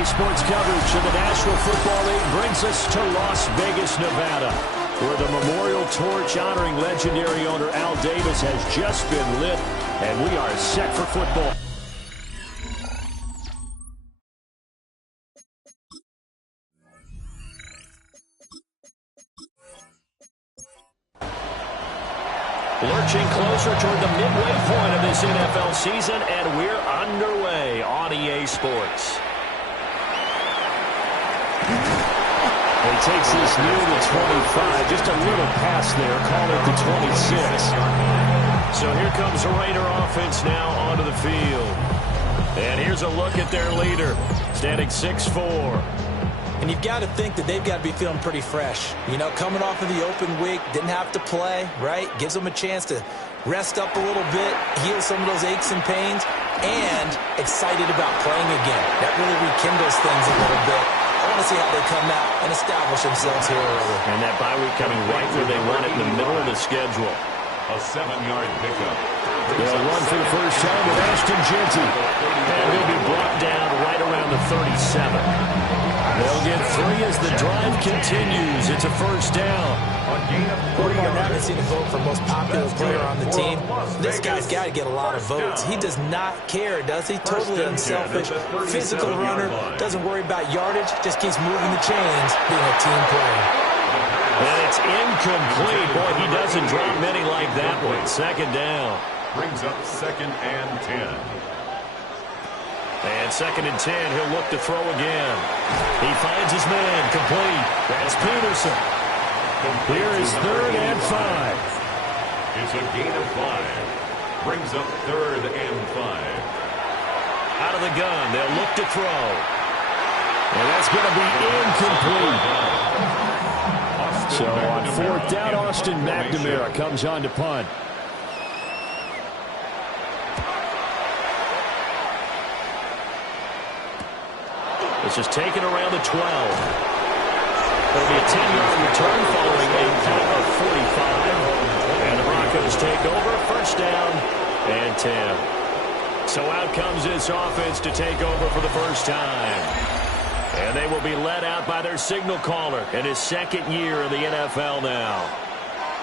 RDA Sports coverage of the National Football League brings us to Las Vegas, Nevada, where the memorial torch honoring legendary owner Al Davis has just been lit, and we are set for football. Lurching closer toward the midway point of this NFL season, and we're underway on EA Sports. He takes this near the 25, just a little pass there, call it the 26. So here comes the Raider offense now onto the field. And here's a look at their leader, standing 6'4". And you've got to think that they've got to be feeling pretty fresh. You know, coming off of the open week, didn't have to play, right? Gives them a chance to rest up a little bit, heal some of those aches and pains, and excited about playing again. That really rekindles things a little bit. I want to see how they come out and establish themselves here early. And that bye week coming right where they want it in the middle of the schedule. A 7-yard pickup. They'll run for the first time with Ashton Jeanty. And he'll be brought down right around the 37. They'll get 3 as the drive continues. It's a first down. Well, I haven't seen a vote for most popular player on the team. This guy's got to get a lot of votes. He does not care, does he? Totally unselfish, physical runner, doesn't worry about yardage, just keeps moving the chains, being a team player. And it's incomplete. Boy, he doesn't drop many like that one. Second down. Brings up 2nd and 10. And 2nd and 10, he'll look to throw again. He finds his man, complete. That's Peterson. Here is 3rd and 5. It's a gain of 5. Brings up 3rd and 5. Out of the gun, they'll look to throw. And that's going to be incomplete. So on 4th down, Austin McNamara comes on to punt. This is taken around the 12. It'll be a 10-yard return following a count of 45. And the Broncos take over, first down and 10. So out comes this offense to take over for the first time. And they will be led out by their signal caller in his 2nd year in the NFL now.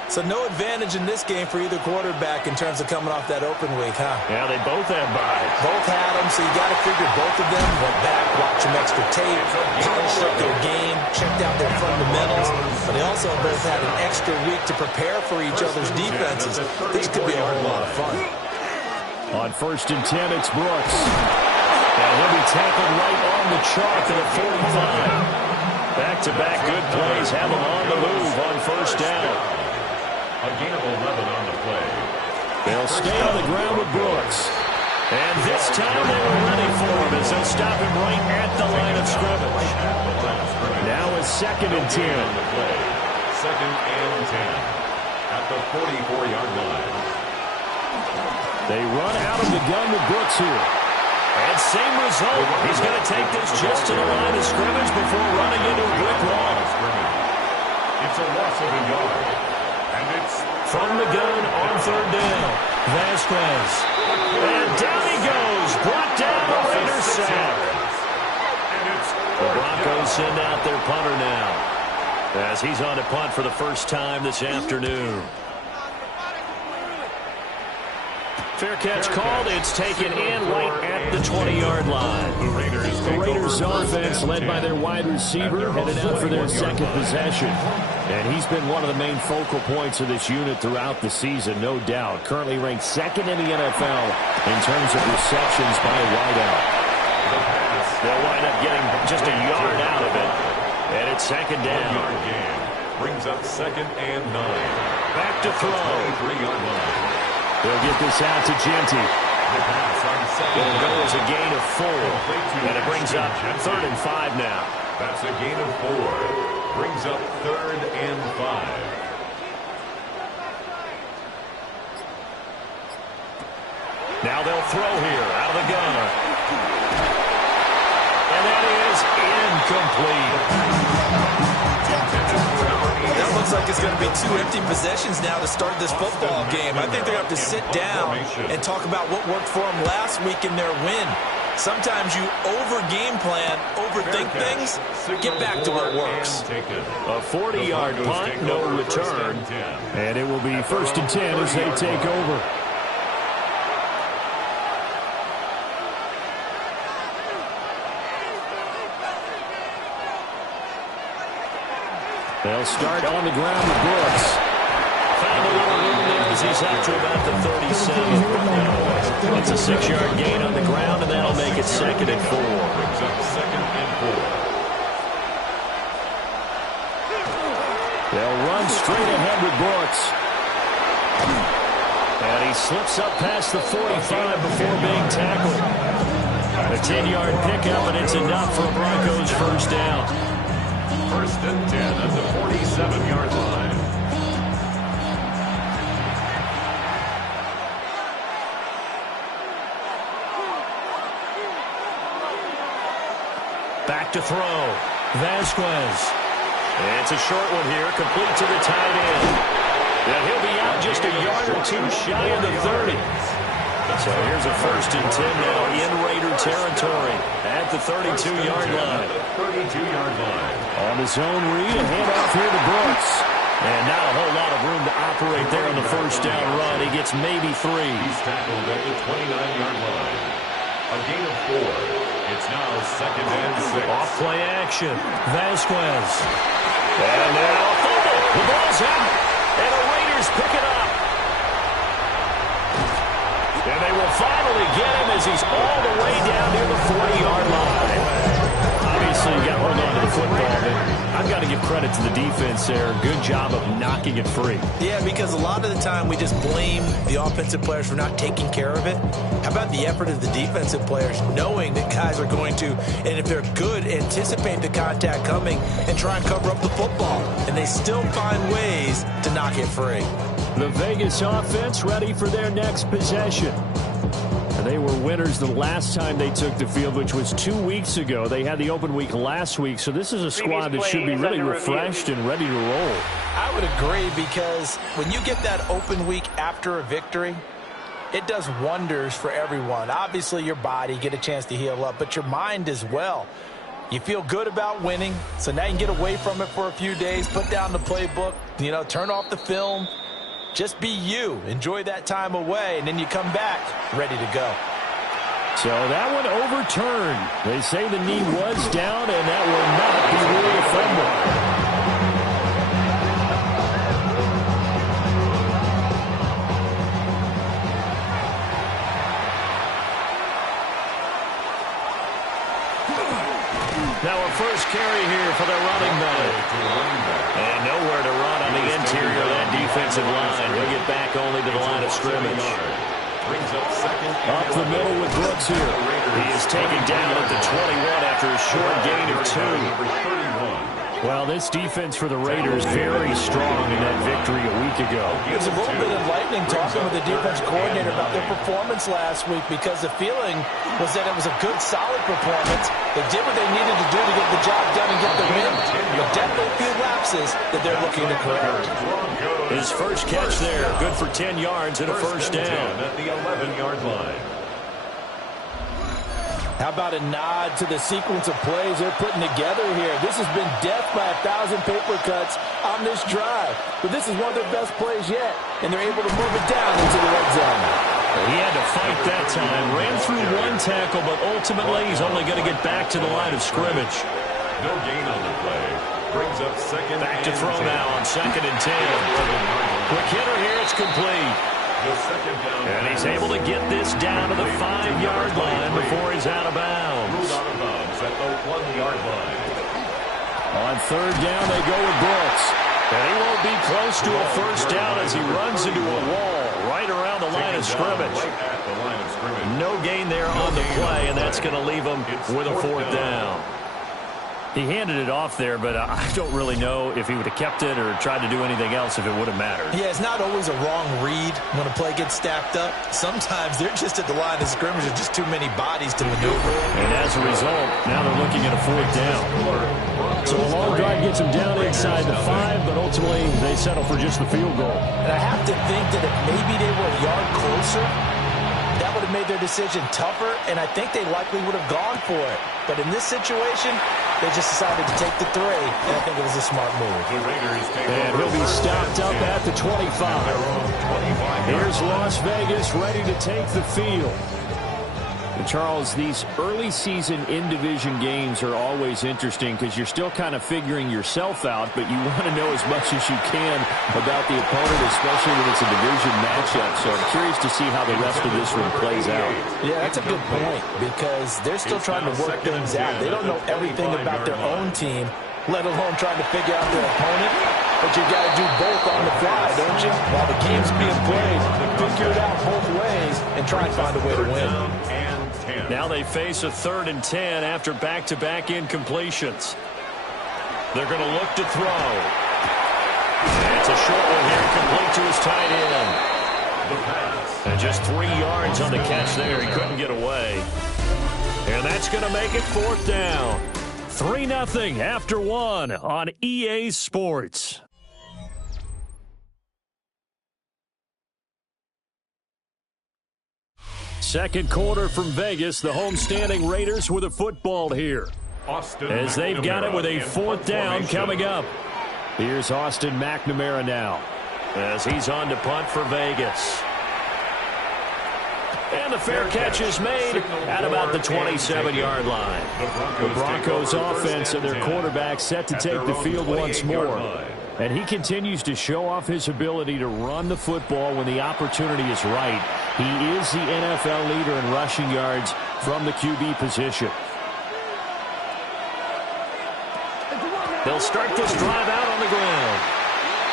So no advantage in this game for either quarterback in terms of coming off that open week, huh? Yeah, they both have byes. Both had them, so you got to figure both of them went back, watched some extra tape, polished up their game, checked out their fundamentals, but they also both had an extra week to prepare for each other's defenses. This could be a whole lot of fun. On 1st and 10, it's Brooks. And he'll be tackled right on the chalk at the 45. Back-to-back good plays have him on the move on 1st down. A gain of 11 on the play. They'll stay on the ground with Brooks. And this time they were ready for him as they'll stop him right at the line of scrimmage. Now it's 2nd and 10. 2nd and 10. At the 44-yard line. They run out of the gun with Brooks here. And same result. He's going to take this just to the line of scrimmage before running into a brick wall. It's a loss of a yard. And it's from the gun on 3rd down. Vasquez. And down he goes. Brought down the Raiders sack. The Broncos send out their punter now, as he's on to punt for the first time this afternoon. Fair catch called. It's taken in right at the 20-yard line. The Raiders offense led by their wide receiver headed out for their 2nd possession. And he's been one of the main focal points of this unit throughout the season, no doubt. Currently ranked 2nd in the NFL in terms of receptions by a wideout. They'll wind up getting just a yard out of it. And it's 2nd down. Brings up 2nd and 9. Back to throw. 3-yard line. They'll get this out to Jeanty. It'll go as a gain of 4. And it brings up 3rd and 5 now. That's a gain of 4. Brings up 3rd and 5. Now they'll throw here out of the gun. And that is incomplete. That looks like it's going to be 2 empty possessions now to start this football game. I think they're going to have to sit down and talk about what worked for them last week in their win. Sometimes you over-game plan, overthink things, get back to what works. A 40-yard punt, no return. And it will be 1st and 10 as they take over. They'll start on the ground with Brooks. Found a little room there as he's out to about the 37. It's a 6-yard gain on the ground, and that'll make it 2nd and 4. Brings up 2nd and 4. They'll run straight ahead with Brooks. And he slips up past the 45 before being tackled. A 10-yard pickup, and it's enough for a Broncos first down. 1st and 10 at the 47-yard line. Back to throw. Vasquez. It's a short one here, complete to the tight end. And he'll be out just a yard or two shy of the 30. So here's a 1st and 10 now in Raider territory at the 32-yard line. 32-yard line. On his own read, a handoff here to Brooks. And not a whole lot of room to operate there on the first down run. He gets maybe 3. He's tackled at the 29-yard line. A gain of 4. It's now 2nd and 6. Off play action. Vasquez. And now a fumble. The ball's out. And the Raiders pick it up. And they will finally get him as he's all the way down near the 40-yard line. Obviously, you got to hold on to the football, but I've got to give credit to the defense there. Good job of knocking it free. Yeah, because a lot of the time we just blame the offensive players for not taking care of it. How about the effort of the defensive players knowing that guys are going to, and if they're good, anticipate the contact coming and try and cover up the football. And they still find ways to knock it free. The Vegas offense ready for their next possession. And they were winners the last time they took the field, which was 2 weeks ago. They had the open week last week, so this is a squad that should be really refreshed and ready to roll. I would agree, because when you get that open week after a victory, it does wonders for everyone. Obviously, your body, get a chance to heal up, but your mind as well. You feel good about winning, so now you can get away from it for a few days, put down the playbook, turn off the film. Just be you. Enjoy that time away, and then you come back ready to go. So that one overturned. They say the knee was down, and that will not be ruled a fumble. Now a first carry here for their running back. And nowhere to run on the interior of that defensive line. He'll get back only to the line of scrimmage. Up the middle with Brooks here. He is taken down at the 21 after a short gain of 2. Well, this defense for the Raiders very strong in that victory a week ago. It was a little bit enlightening talking with the defense coordinator about their performance last week, because the feeling was that it was a good, solid performance. They did what they needed to do to get the job done and get the win. But definitely a few lapses that they're looking to correct. His first catch there, good for 10 yards and a first down. At the 11-yard line. How about a nod to the sequence of plays they're putting together here? This has been death by 1,000 paper cuts on this drive. But this is one of their best plays yet, and they're able to move it down into the red zone. He had to fight that time. Ran through one tackle, but ultimately he's only going to get back to the line of scrimmage. No gain on the play. Brings up 2nd. Back to throw now on 2nd and 10. Quick hitter here, it's complete. And he's able to get this down to the 5-yard line before he's out of bounds. Out of bounds at the 1-yard line. On 3rd down, they go with Brooks. And he won't be close to a first down as he runs into a wall right around the line of scrimmage. No gain there on the play, and that's going to leave him with a 4th down. He handed it off there, but I don't really know if he would have kept it or tried to do anything else if it would have mattered. Yeah, it's not always a wrong read when a play gets stacked up. Sometimes they're just at the line of scrimmage. There's just too many bodies to maneuver. And as a result, now they're looking at a 4th down. So a long drive gets them down inside the 5, but ultimately they settle for just the field goal. And I have to think that if maybe they were a yard closer, that would have made their decision tougher, and I think they likely would have gone for it. But in this situation, they just decided to take the 3, and I think it was a smart move. And he'll be stopped up at the 25. Here's Las Vegas ready to take the field. And Charles, these early season in-division games are always interesting because you're still kind of figuring yourself out, but you want to know as much as you can about the opponent, especially when it's a division matchup. So I'm curious to see how the rest of this one plays out. Yeah, that's a good point because they're still trying to work things out. They don't know everything about their own team, let alone trying to figure out their opponent. But you got to do both on the fly, don't you? While the game's being played, figure it out both ways and try and find a way to win. Now they face a 3rd and 10 after back-to-back incompletions. They're going to look to throw. It's a short one here, complete to his tight end. And just 3 yards on the catch there. He couldn't get away. And that's going to make it 4th down. 3-0 after 1 on EA Sports. Second quarter from Vegas, the homestanding Raiders with a football here. As they've got it with a 4th down coming up. Here's Austin McNamara now as he's on to punt for Vegas. And the fair catch is made at about the 27-yard line. The Broncos offense and their quarterback set to take the field once more. And he continues to show off his ability to run the football when the opportunity is right. He is the NFL leader in rushing yards from the QB position. They'll start this drive out on the ground.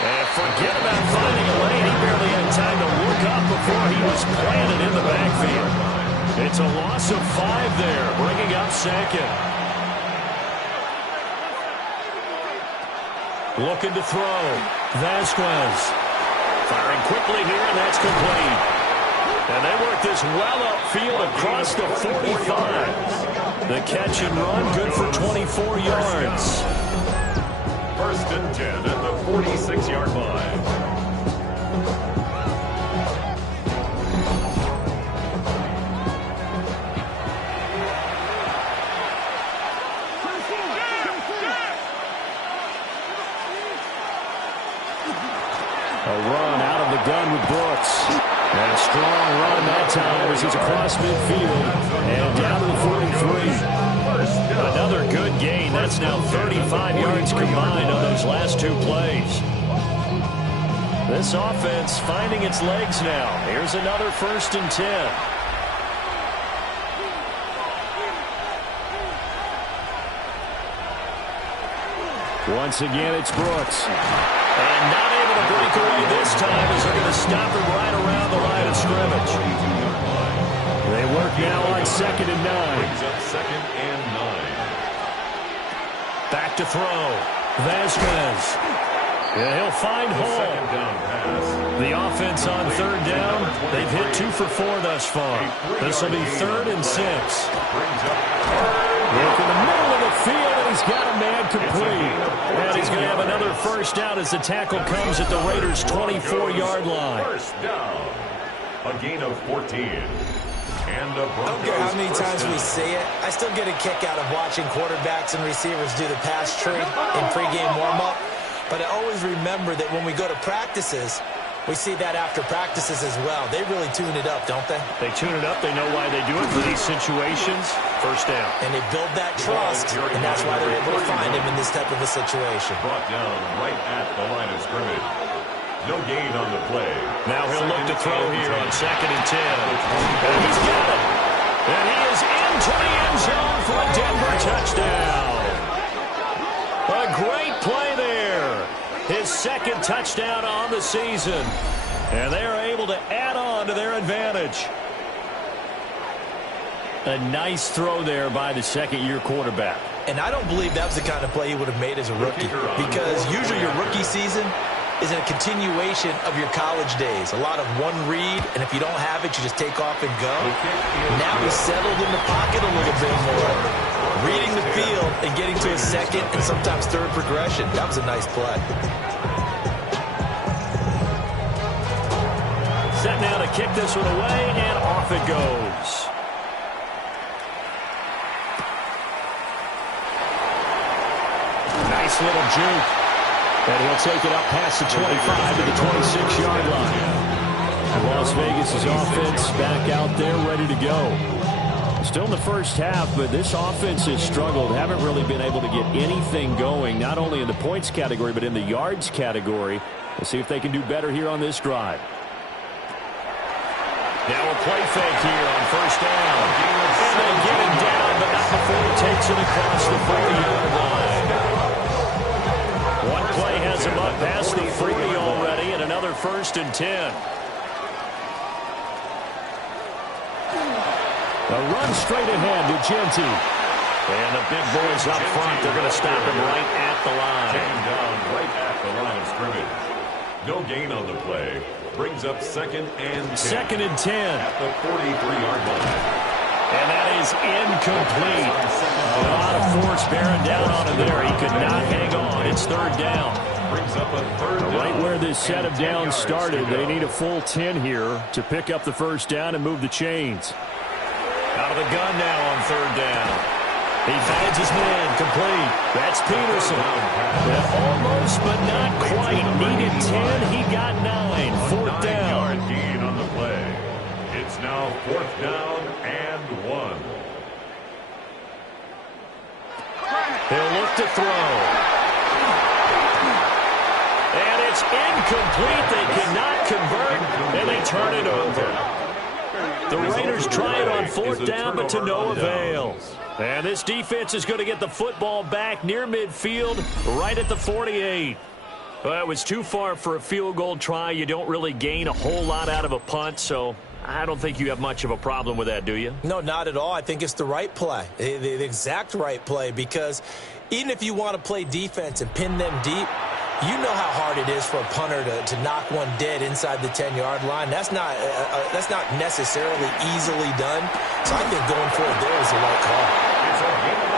And forget about finding a lane. He barely had time to look up before he was planted in the backfield. It's a loss of 5 there, bringing up 2nd. Looking to throw. Vasquez. Firing quickly here, and that's complete. And they work this well upfield across the 45. The catch and run, good for 24 yards. 1st and 10 at the 46-yard line. A run out of the gun with Brooks. And a strong run that time as he's across midfield and down to the 43. Another good gain. That's now 35 yards combined on those last 2 plays. This offense finding its legs now. Here's another 1st and 10. Once again, it's Brooks. And not able to break away this time as they're going to stop him right around the line of scrimmage. They work now on 2nd and 9. Brings up 2nd and 9. Back to throw. Vasquez. Yeah, he'll find Hall. The offense on 3rd down. They've hit 2 for 4 thus far. This will be 3rd and 6. Look in the middle of the field, and he's got a man complete. And he's going to have another 1st down as the tackle comes at the Raiders' 24-yard line. 1st down. A gain of 14. And the Broncos. I don't care how many times we see it, I still get a kick out of watching quarterbacks and receivers do the pass tree in pregame warm-up. But I always remember that when we go to practices, we see that after practices as well. They really tune it up, don't they? They tune it up. They know why they do it for these situations. 1st down. And they build that trust, and that's why they're able to find him in this type of a situation. Brought down right at the line of scrimmage. No gain on the play. Now he'll look to throw here on 2nd and 10. And he's got it. And he is into the end zone for a Denver touchdown. A great play there. His 2nd touchdown on the season. And they are able to add on to their advantage. A nice throw there by the 2nd-year quarterback. And I don't believe that was the kind of play he would have made as a rookie. Because usually your rookie season is a continuation of your college days. A lot of one read, and if you don't have it, you just take off and go. Now he's settled in the pocket a little bit more, reading the field and getting to his 2nd and sometimes 3rd progression. That was a nice play. Set now to kick this one away, and off it goes. Nice little juke. And he'll take it up past the 25 to the 26-yard line. And Las Vegas' offense back out there ready to go. Still in the first half, but this offense has struggled. Haven't really been able to get anything going, not only in the points category, but in the yards category. We'll see if they can do better here on this drive. Now a play fake here on first down. And they get him down, but not before he takes it across the 40-yard line. One play has him up past the 40 already, and another 1st and 10. A run straight ahead to Genty. And the big boys up front, they're going to stop him right at the line. Taken down right at the line of scrimmage. No gain on the play. Brings up 2nd and 10. 2nd and 10. At the 43-yard line. And that is incomplete. A lot of force bearing down on him there. He could not hang on. It's 3rd down. Brings up a 3rd down. Right where this set of downs started, they need a full 10 here to pick up the 1st down and move the chains. Out of the gun now on 3rd down. He finds his man, complete. That's Peterson. Almost, but not quite. Needed 10, he got 9. 4th down. 9-yard gain on the play. It's now 4th down and 1. He'll look to throw. And it's incomplete. They cannot convert, and they turn it over. The Raiders try it on 4th down, but to no avail. And this defense is going to get the football back near midfield, right at the 48. Well, it was too far for a field goal try. You don't really gain a whole lot out of a punt, so I don't think you have much of a problem with that, do you? No, not at all. I think it's the right play, the exact right play, because even if you want to play defense and pin them deep, you know how hard it is for a punter to knock one dead inside the 10-yard line. That's not necessarily easily done. So I think going for it there is the right call.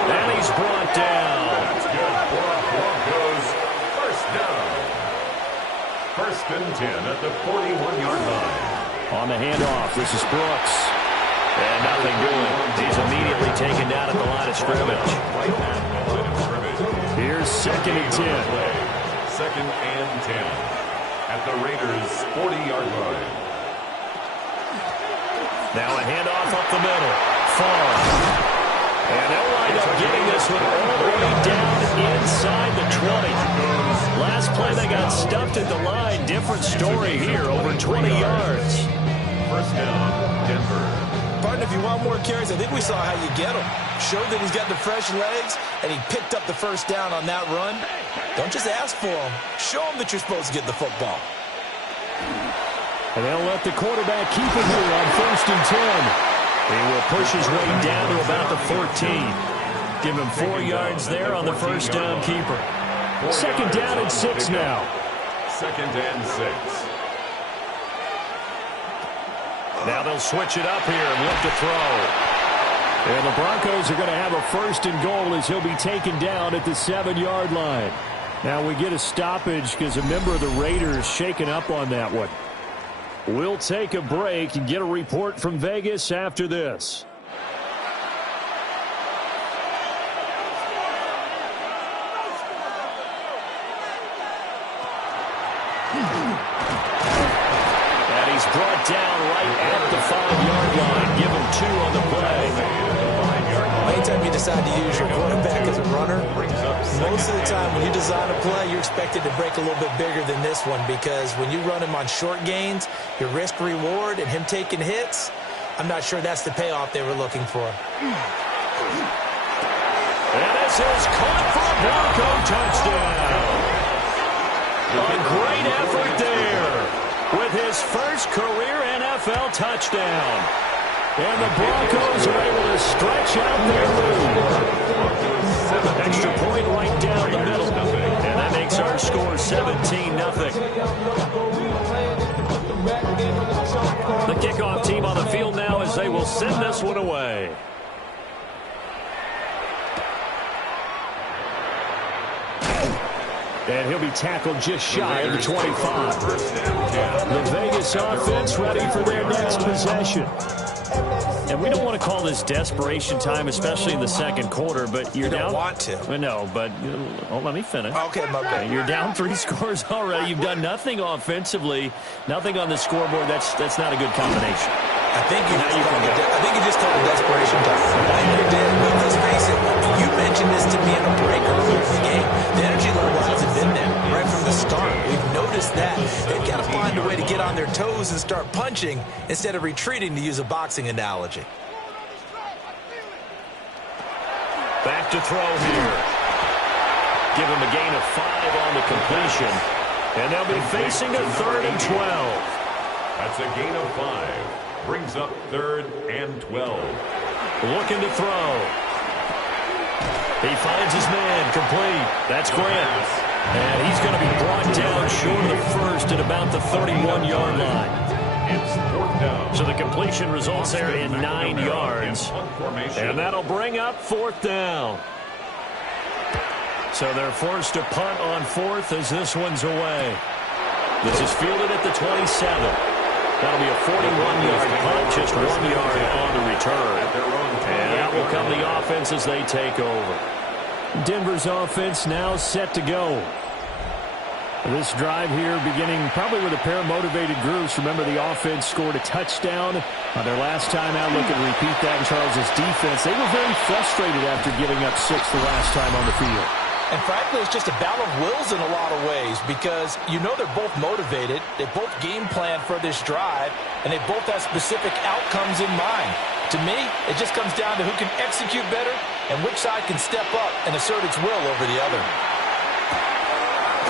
And he's brought down. That's good. Broncos 1st down. 1st and 10 at the 41-yard line. On the handoff, this is Brooks. And nothing doing. He's immediately taken down at the line of scrimmage. Here's 2nd and 10. 2nd and 10 at the Raiders' 40-yard line. Now a handoff up the middle. Far. And they'll wind up getting this one all the way down inside the 20. Last play they got stuffed at the line. Different story here, over 20 yards. 1st down, Denver. Pardon, if you want more carries, I think we saw how you get him. Showed that he's got the fresh legs, and he picked up the 1st down on that run. Don't just ask for him. Show him that you're supposed to get the football. And they'll let the quarterback keep it here on 1st and 10. He will push his way down to about the 14. Give him 4 yards there on the 1st down keeper. 2nd down and 6 now. 2nd and 6. Now they'll switch it up here and look to throw. And the Broncos are going to have a 1st and goal as he'll be taken down at the 7-yard line. Now we get a stoppage because a member of the Raiders shaken up on that one. We'll take a break and get a report from Vegas after this. And he's brought down right at the 5-yard line. Give him 2 on the play. Anytime you decide to use your quarterback as a runner, most of the time when you design a play, you're expected to break a little bit bigger than this one, because when you run him on short gains, your risk-reward and him taking hits, I'm not sure that's the payoff they were looking for. And this is caught for a Bronco touchdown. A great effort there with his first career NFL touchdown. And the Broncos are able to stretch out their lead. Extra point right down the middle. And that makes our score 17-0. The kickoff team on the field now as they will send this one away. And he'll be tackled just shy of the 25. The Vegas offense ready for their next possession. And we don't want to call this desperation time, especially in the second quarter, but you're down. You don't want to. No, but let me finish. Okay, my bad. You're down 3 scores already. You've done nothing offensively, nothing on the scoreboard. That's not a good combination. I think you just called it desperation time. I think you did. But let's face it, you mentioned this to me in a break earlier in the game. The energy level hasn't been there right from the start. We've noticed that. They've got to find a way to get on their toes and start punching instead of retreating, to use a boxing analogy. Back to throw here. Give him a gain of 5 on the completion. And they'll be facing a 3rd and 12. That's a gain of 5. Brings up 3rd and 12. Looking to throw. He finds his man, complete. That's Grant. And he's going to be brought down short of the first at about the 31-yard line. It's 4th down. So the completion results there in 9 yards. And that'll bring up 4th down. So they're forced to punt on 4th as this one's away. This is fielded at the 27. That'll be a 41-yard punt, just 1 yard on the return. And out will come the offense as they take over. Denver's offense now set to go. This drive here beginning probably with a pair of motivated groups. Remember, the offense scored a touchdown on their last time out. Looking to repeat that in Charles' defense. They were very frustrated after giving up 6 the last time on the field. And frankly, it's just a battle of wills in a lot of ways because you know they're both motivated. They both game plan for this drive, and they both have specific outcomes in mind. To me, it just comes down to who can execute better and which side can step up and assert its will over the other.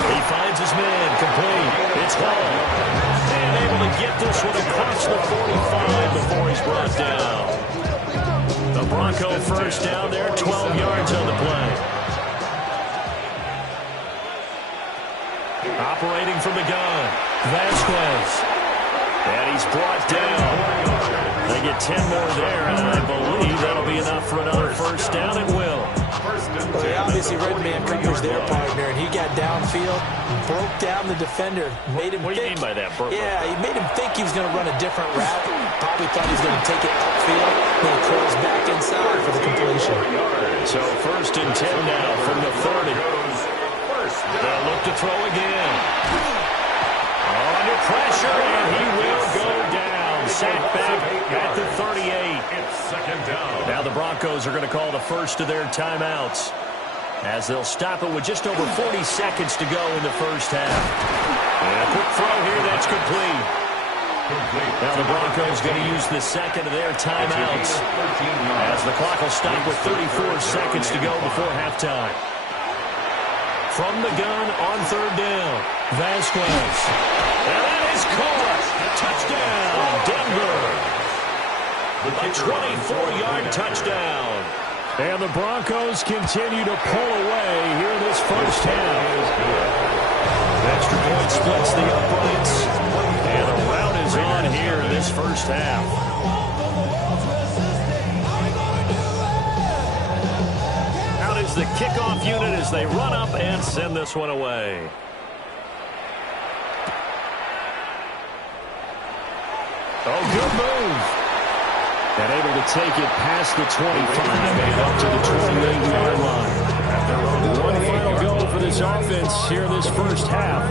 He finds his man, complete. It's Hall. And able to get this one across the 45 before he's brought down. The Bronco first down there, 12 yards on the play. Operating from the gun, Vasquez. And he's brought down. They get 10 more there, and I believe that'll be enough for another first down. It will. Well, they obviously read man coverage their partner, and he got downfield, broke down the defender, made him What do you mean by that, Burke? Yeah, he made him think he was going to run a different route. Probably thought he was going to take it upfield, then he curls back inside for the completion. So 1st and 10 now from the 30. They'll look to throw again. Under pressure, and he will go down. Sacked back at the 38. It's 2nd down. Now the Broncos are going to call the first of their timeouts as they'll stop it with just over 40 seconds to go in the first half. And a quick throw here, that's complete. Now the Broncos going to use the second of their timeouts as the clock will stop with 34 seconds to go before halftime. From the gun on 3rd down, Vasquez. And that is caught. Touchdown, Denver. A 24-yard touchdown. And the Broncos continue to pull away here in this first half. Extra point splits the uprights. And the rout is on here in this first half. The kickoff unit as they run up and send this one away. Oh, good move. And able to take it past the 25 and up to the 28-yard line. One final goal for this offense here in this first half.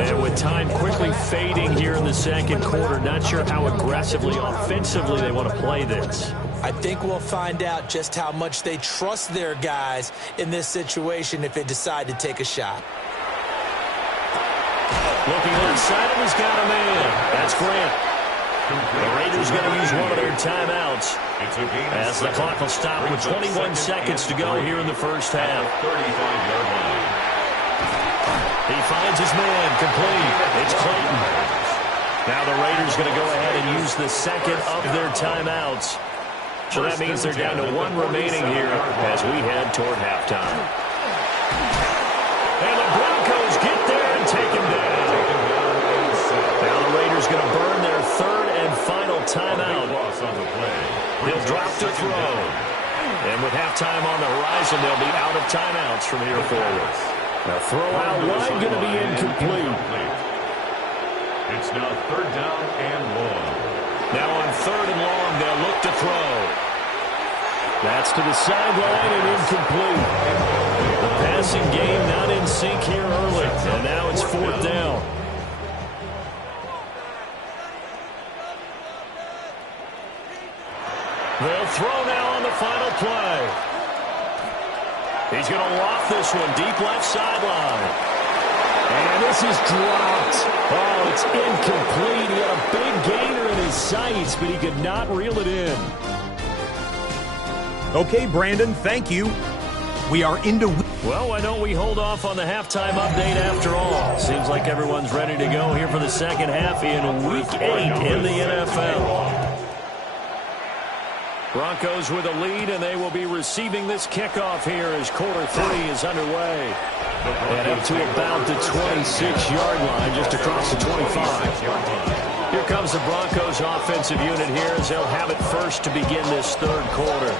And with time quickly fading here in the second quarter, not sure how aggressively, offensively they want to play this. I think we'll find out just how much they trust their guys in this situation if they decide to take a shot. Looking inside him, he's got a man. That's Grant. The Raiders going to use one of their timeouts as the clock will stop with 21 seconds to go here in the first half. 35-yard line. He finds his man, complete. It's Clayton. Now the Raiders going to go ahead and use the second of their timeouts. So that means they're down to 1 remaining here as we head toward halftime. And the Broncos get there and take him down. Now the Raiders going to burn their 3rd and final timeout. He'll drop to throw. And with halftime on the horizon, they'll be out of timeouts from here forward. The throw out wide going to be incomplete. It's now 3rd down and long. Now on 3rd and long, they'll look to throw. That's to the sideline and incomplete. The passing game not in sync here early, and now it's 4th down. They'll throw now on the final play. He's going to loft this one deep left sideline. And this is dropped. Oh, it's incomplete. He had a big gainer in his sights, but he could not reel it in. Okay, Brandon, thank you. We are into... Well, why don't we hold off on the halftime update after all? Seems like everyone's ready to go here for the second half in Week 8 in the NFL. Broncos with a lead, and they will be receiving this kickoff here as quarter 3 is underway. And up to about the 26-yard line, just across the 25. Here comes the Broncos offensive unit here as they'll have it first to begin this 3rd quarter.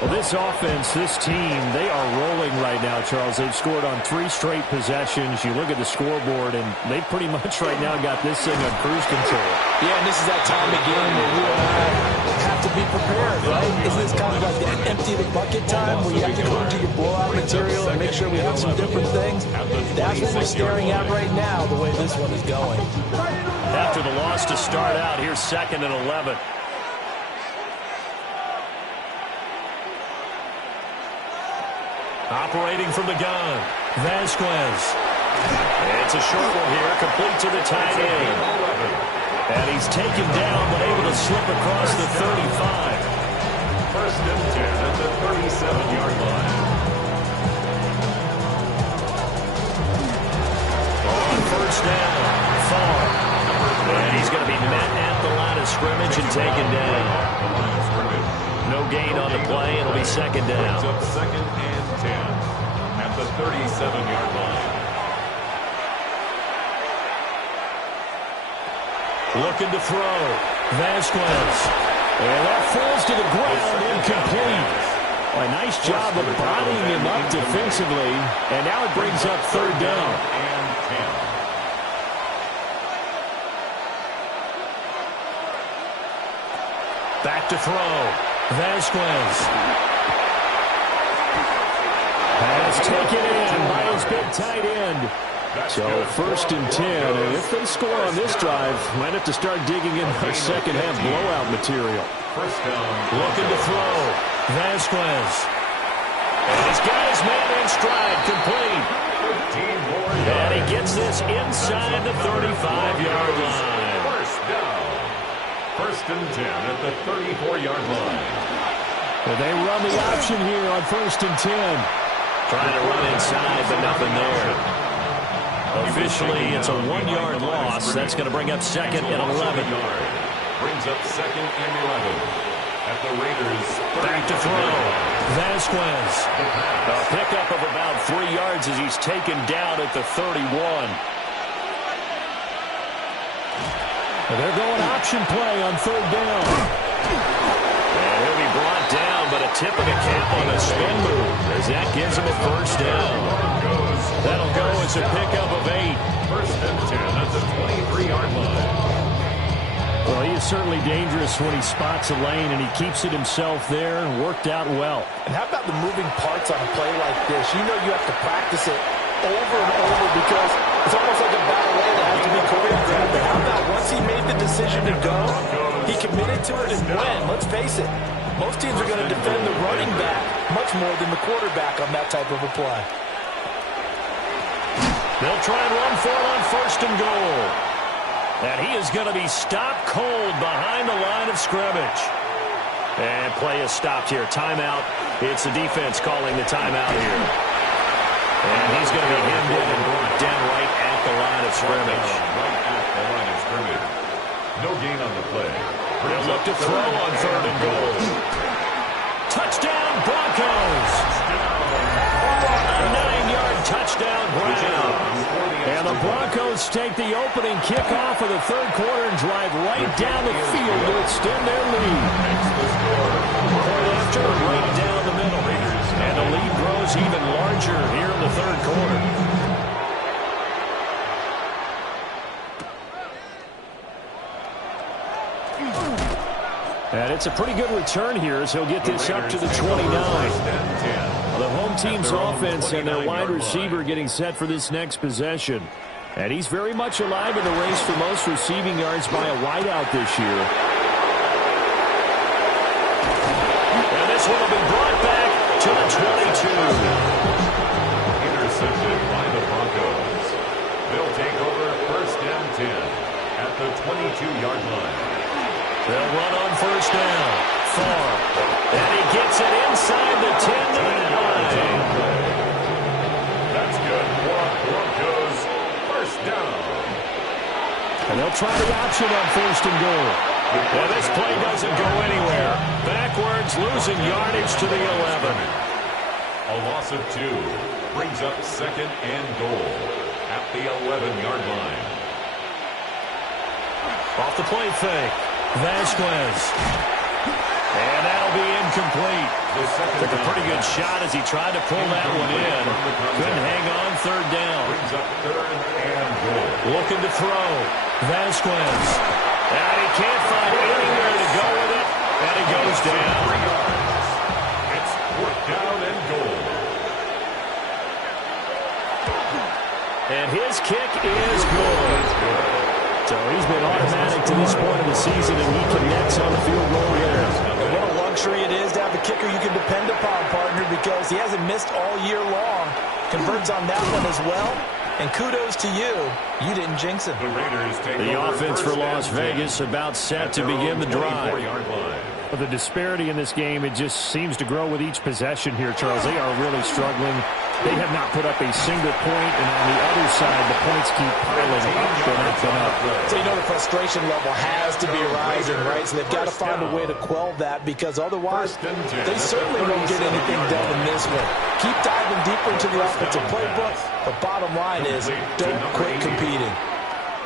Well, this offense, this team, they are rolling right now, Charles. They've scored on 3 straight possessions. You look at the scoreboard, and they pretty much right now got this thing on cruise control. Yeah, and this is that time of game where you and I have to be prepared, right? Isn't this kind of like the empty the bucket time where you have to go into your blowout material and make sure we have some different things? That's what we're staring at right now, the way this one is going. After the loss to start out, here's 2nd and 11. Operating from the gun, Vasquez. It's a short one here, complete to the tight end. And he's taken down, but able to slip across the 35. 1st and 10 at the 37-yard line. On 1st down, far. And he's going to be met at the line of scrimmage and taken down. No gain on the play, it'll be 2nd down. 2nd and 10 at the 37-yard line. Looking to throw. Vasquez. And that falls to the ground, incomplete. A nice job of bodying him up defensively. And now it brings up 3rd down. And 10. Back to throw. Vasquez. Pass taken in by his big tight end. So 1st and 10, and if they score on this drive, might have to start digging in our second half blowout material. 1st down. Looking to throw. Vasquez. And he's got his man in stride, complete. 15 more yards. And he gets this inside the 35-yard line. 1st down. 1st and 10 at the 34-yard line. Well, they run the option here on 1st and 10. Trying to run inside, but nothing there. Officially, it's a 1-yard loss. That's going to bring up 2nd and 11. Brings up 2nd and 11 at the Raiders. Back to throw. Vasquez. A pickup of about 3 yards as he's taken down at the 31. They're going option play on 3rd down. And he'll be brought down, but a tip of the cap on a spin move as that gives him a 1st down. That'll go as a pickup of 8. 1st and 10 at the 23-yard line. Well, he is certainly dangerous when he spots a lane, and he keeps it himself there and worked out well. And how about the moving parts on a play like this? You know you have to practice it over and over because it's almost like a ballet that has to be choreographed. But how about once he made the decision to go, he committed to it and went. Let's face it, most teams are going to defend the running back much more than the quarterback on that type of a play. They'll try and run for it on 1st and goal. And he is going to be stopped cold behind the line of scrimmage. And play is stopped here. Timeout. It's the defense calling the timeout here. And he's going to be hemmed in and brought down right at the line of scrimmage. Right at the line of scrimmage. No gain on the play. They'll look to throw on 3rd and goal. Touchdown, Broncos! A 9-yard touchdown, Brown. And the Broncos take the opening kickoff of the 3rd quarter and drive right down the field to extend their lead. Point after, right down the middle. And the lead grows even larger Charger here in the third quarter. And it's a pretty good return here as he'll get this up to the 29. The home team's offense and their wide receiver getting set for this next possession. And he's very much alive in the race for most receiving yards by a wideout this year. And this one will be brought back to the 22. Intercepted by the Broncos. They'll take over first and 10 at the 22-yard line. They'll run on first down. Far. And he gets it inside the 10 to the 9. That's good for Broncos. First down. And they'll try the option on first and goal. And this play doesn't go anywhere. Backwards, losing yardage to the 11. A loss of 2 brings up second and goal at the 11-yard line. Off the play fake. Vasquez. And that'll be incomplete. Took a pretty good shot as he tried to pull that one in. Couldn't hang on third down. Brings up third and goal. Looking to throw. Vasquez. And he can't find anywhere to go with it. And he goes down. 3 yards. It's fourth down and goal. And his kick is good. So he's been automatic to this point of the season, and he connects on the field goal there. And what a luxury it is to have a kicker you can depend upon, partner, because he hasn't missed all year long. Converts on that one as well. And kudos to you. You didn't jinx him. The Raiders take The over offense for first Las and 10 Vegas about set at to their begin own the drive. 24-yard line. The disparity in this game, it just seems to grow with each possession here, Charles. They are really struggling. They have not put up a single point, and on the other side, the points keep piling up and up and up. So you know the frustration level has to be rising, right? So they've got to find a way to quell that, because otherwise they certainly won't get anything done in this one. Keep diving deeper into the offensive playbook. The bottom line is don't quit competing.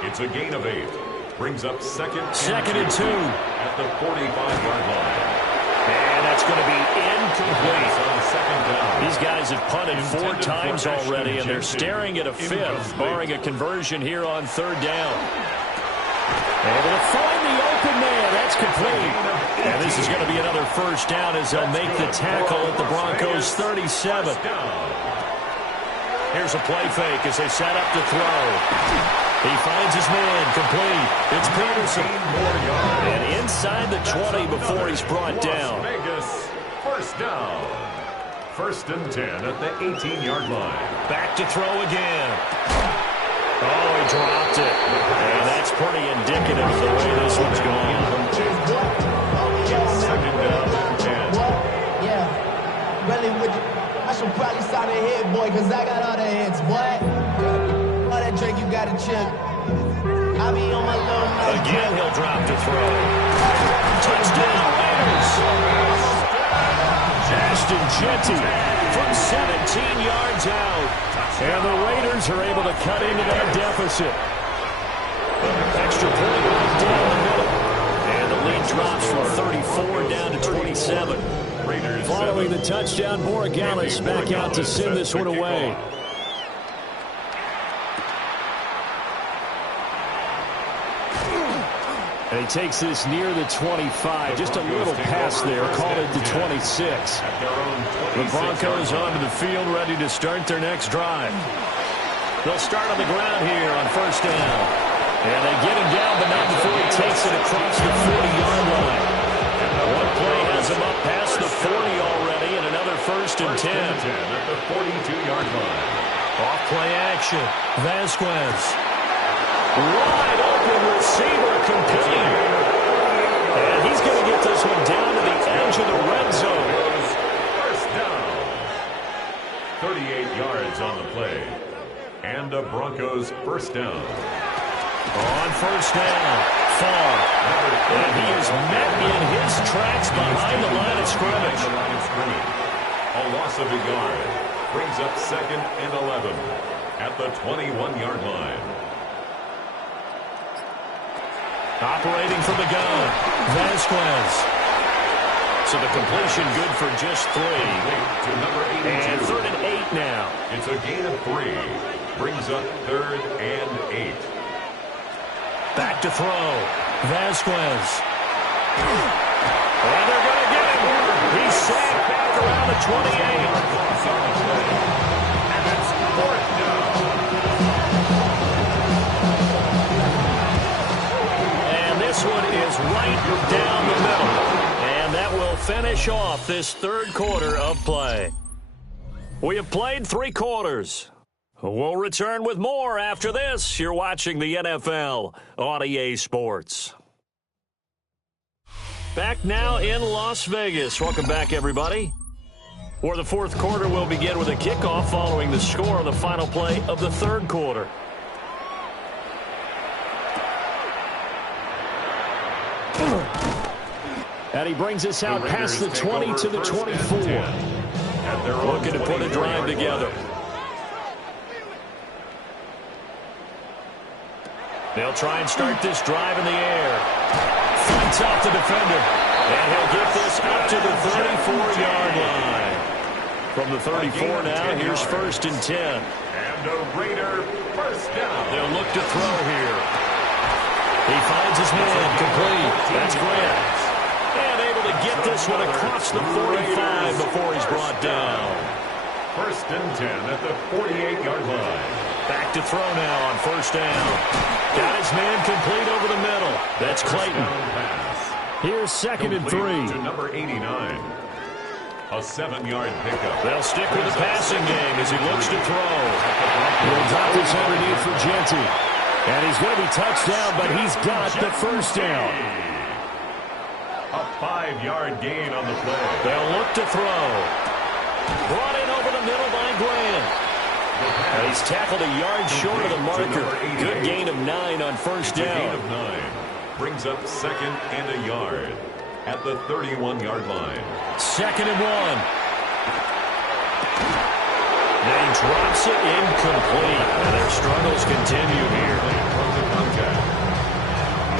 It's a gain of 8. Brings up second and 2 at the 45-yard line. And that's going to be incomplete. On second down. These guys have punted 4 times already, and they're staring at a 5th, barring a conversion here on third down. Able to find the open man. That's complete. And this is going to be another first down as they'll make the tackle at the Broncos' 37. Here's a play fake as they set up to throw. He finds his man, complete. It's Peterson. And inside the 20 before he's brought down. Las Vegas, first down. First and 10 at the 18-yard line. Back to throw again. Oh, he dropped it. And that's pretty indicative of the way this one's going. Second down and 10. Yeah, really would you? I should probably sign a head, boy, because I got all the hits, boy. All that drink you got to chip. I be on my little night. Again, he'll drop to throw. Touchdown, Raiders. Ashton Jeanty from 17 yards out. And the Raiders are able to cut into that deficit. Extra point right down the middle. And the lead drops from 34 down to 27. Raiders Following the touchdown, Borregales back out to send this one away. And he takes this near the 25. Just a little pass there. Called it the 26. The Broncos onto the field, ready to start their next drive. They'll start on the ground here on first down. And they get him down, but not before he takes it across the 40-yard line. One play has him up past the 40 already, and another first and 10. At the 42-yard line. Off play action. Vasquez. Wide open receiver, complete. And he's going to get this one down to the edge of the red zone. First down. 38 yards on the play. And the Broncos first down. On first down, Far. And he is met in his tracks behind the line of scrimmage. A loss of a yard. Brings up second and 11 at the 21-yard line. Operating from the gun, Vasquez. So the completion good for just 3. To number 82. And 3rd and 8 now. It's a gain of 3. Brings up 3rd and 8. Back to throw. Vasquez. And they're going to get him. He's sacked back around the 28. And it's 4th down. And this one is right down the middle. And that will finish off this 3rd quarter of play. We have played 3 quarters. We'll return with more after this. You're watching the NFL on EA Sports. Back now in Las Vegas. Welcome back, everybody. For the 4th quarter, we'll begin with a kickoff following the score on the final play of the 3rd quarter. And he brings us out past the 20 to the 24. Looking to put a drive together. They'll try and start this drive in the air. Fights off the defender. And he'll get this up to the 34-yard line. From the 34 now, here's 1st and 10. And a Raider first down. They'll look to throw here. He finds his man complete. That's Grant. And able to get this one across the 45 before he's brought down. 1st and 10 at the 48-yard line. Back to throw now on 1st down. Got his man complete over the middle. That's Clayton. Here's 2nd and 3. To number 89. A 7-yard pickup. They'll stick with the passing game as he looks to throw. He'll drop this underneath for Genty. And he's going to be touched down, but he's got the 1st down. A 5-yard gain on the play. They'll look to throw. Brought in over the middle by Grant. And he's tackled a yard short of the marker. Good gain of 9 on 1st down. Gain of 9. Brings up 2nd and a yard at the 31-yard line. 2nd and 1. Then he drops it incomplete. And their struggles continue here.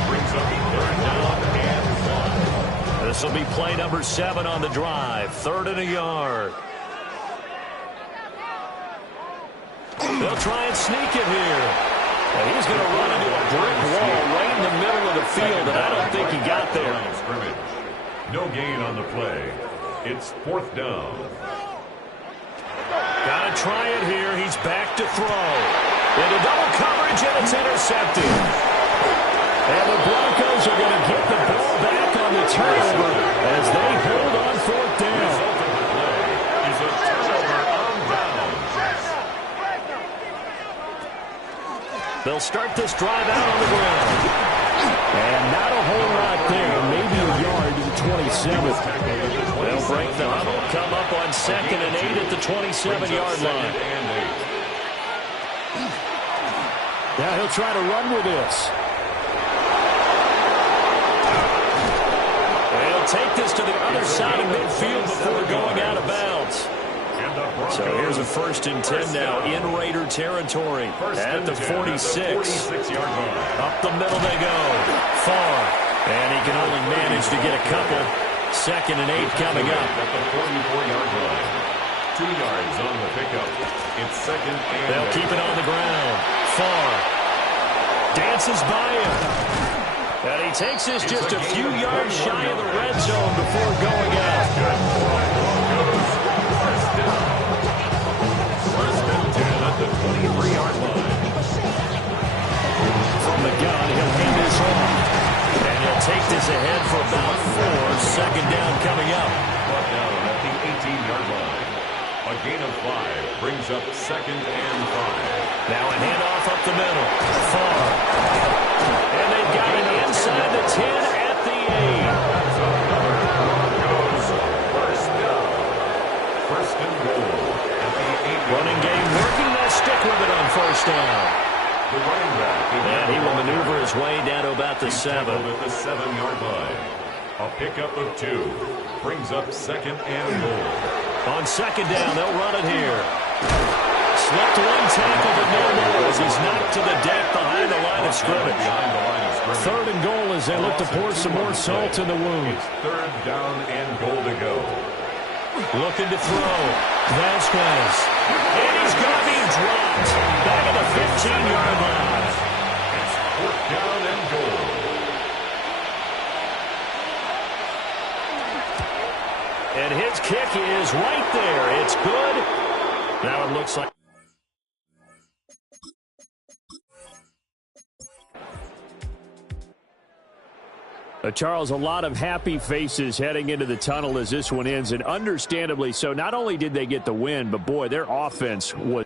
Brings up 3rd down and 1. This will be play number 7 on the drive. 3rd and a yard. They'll try and sneak it here. And he's going to run into a brick wall right in the middle of the field, and I don't think he got there. No gain on the play. It's 4th down. Got to try it here. He's back to throw. Into double coverage, and it's intercepted. And the Broncos are going to get the ball back on the turnover as they hold on 4th down. Result of the play is a turnover on downs. They'll start this drive out on the ground. And not a whole lot there. Maybe a yard to the 27th. They'll break the huddle. Come up on 2nd and 8 at the 27-yard line. Now he'll try to run with this. They'll take this to the other side of midfield before going out of bounds. So here's a 1st and 10 now in Raider territory at the 46. Up the middle they go. Far. And he can only manage to get a couple. 2nd and 8 coming up. At the 44-yard line. 2 yards on the pickup. It's 2nd and They'll keep it on the ground. Far. Dances by him. And he takes this just a few yards shy of the red zone before going out. The 23-yard line. From the gun, he'll hand this off. And he'll take this ahead for about 4. 2nd down coming up. Brought down at the 18-yard line. A gain of 5 brings up 2nd and 5. Now a handoff up the middle. Far. And they've got it inside the 10 at the 8. First down. 1st and goal at the 8. Running game working. Stick with it on 1st down. The running back. And he will maneuver his way down to about the 7. At the 7-yard line. A pickup of 2 brings up 2nd and goal. On 2nd down, they'll run it here. Slipped one tackle, but no more as he's knocked to the deck behind the line of scrimmage. 3rd and goal as they look to pour some more salt in the wound. It's third down and goal to go. Looking to throw. Vasquez. And he's going to be dropped. Back at the 15-yard line. It's fourth down and goal. And his kick is right there. It's good. Now it looks like... Charles, a lot of happy faces heading into the tunnel as this one ends, and understandably so. Not only did they get the win, but boy, their offense was...